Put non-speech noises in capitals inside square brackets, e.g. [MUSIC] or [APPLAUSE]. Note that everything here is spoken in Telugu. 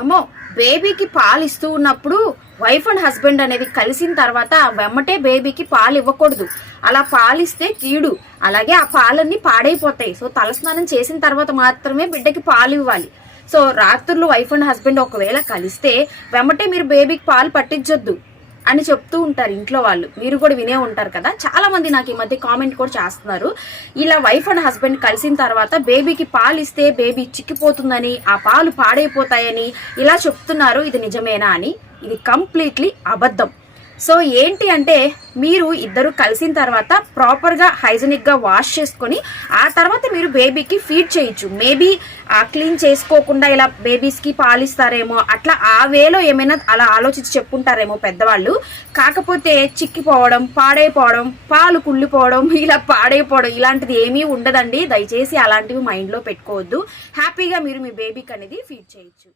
అమ్మో బేబీకి పాలు ఇస్తూ ఉన్నప్పుడు వైఫ్ అండ్ హస్బెండ్ అనేది కలిసిన తర్వాత వెమ్మటే బేబీకి పాలు ఇవ్వకూడదు. అలా పాలిస్తే కీడు. అలాగే ఆ పాలన్నీ పాడైపోతాయి. సో తలస్నానం చేసిన తర్వాత మాత్రమే బిడ్డకి పాలు ఇవ్వాలి. సో రాత్రులు వైఫ్ అండ్ హస్బెండ్ ఒకవేళ కలిస్తే వెమ్మటే మీరు బేబీకి పాలు పట్టించొద్దు. అని చెప్తూ ఉంటారు ఇంట్లో వాళ్ళు. మీరు కూడా వినే ఉంటారు కదా. చాలా మంది నాకు ఈ మధ్య కామెంట్ కూడా చేస్తున్నారు. ఇలా వైఫ్ అండ్ హస్బెండ్ కలిసిన తర్వాత బేబీకి పాలు ఇస్తే బేబీ చిక్కిపోతుందని ఆ పాలు పాడైపోతాయని ఇలా చెప్తున్నారు. ఇది నిజమేనా అని. ఇది కంప్లీట్లీ అబద్ధం. సో ఏంటి అంటే మీరు ఇద్దరు కలిసిన తర్వాత ప్రాపర్గా హైజెనిక్గా వాష్ చేసుకొని ఆ తర్వాత మీరు బేబీకి ఫీడ్ చేయొచ్చు. మేబీ క్లీన్ చేసుకోకుండా ఇలా బేబీస్కి పాలిస్తారేమో అట్లా ఆ వేలో ఏమైనా అలా ఆలోచించి చెప్పుంటారేమో పెద్దవాళ్ళు. కాకపోతే చిక్కిపోవడం పాడైపోవడం పాలు కుళ్ళిపోవడం [LAUGHS] ఇలా పాడైపోవడం ఇలాంటిది ఏమీ ఉండదండి. దయచేసి అలాంటివి మైండ్లో పెట్టుకోవద్దు. హ్యాపీగా మీరు మీ బేబీకి అనేది ఫీడ్ చేయొచ్చు.